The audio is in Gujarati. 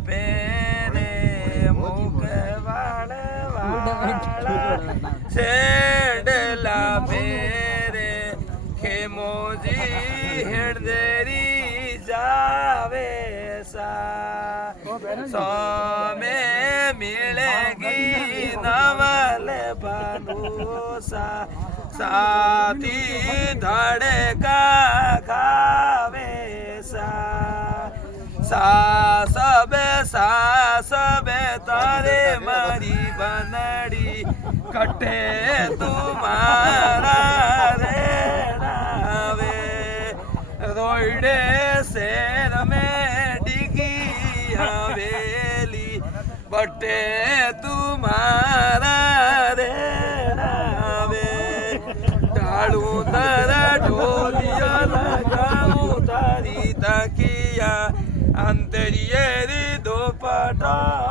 પેરે મુખવાળ વાળા શેડલા પેરે ખેમોજી હેડદેરી જાવે સા સોમે મિલેગી નવલ ભનુસા સાથી ધડકા ખાવે સા સબે તારે મારી બનડી કટે તુમારા રે નાવે રોઈડે શેર મેં ડીગી હવેલી બટે તુમારા રે નાવે ડાળું તારા ઢોલિયા લગાવું તારી તકિયા અંતરિયેરી દોપટા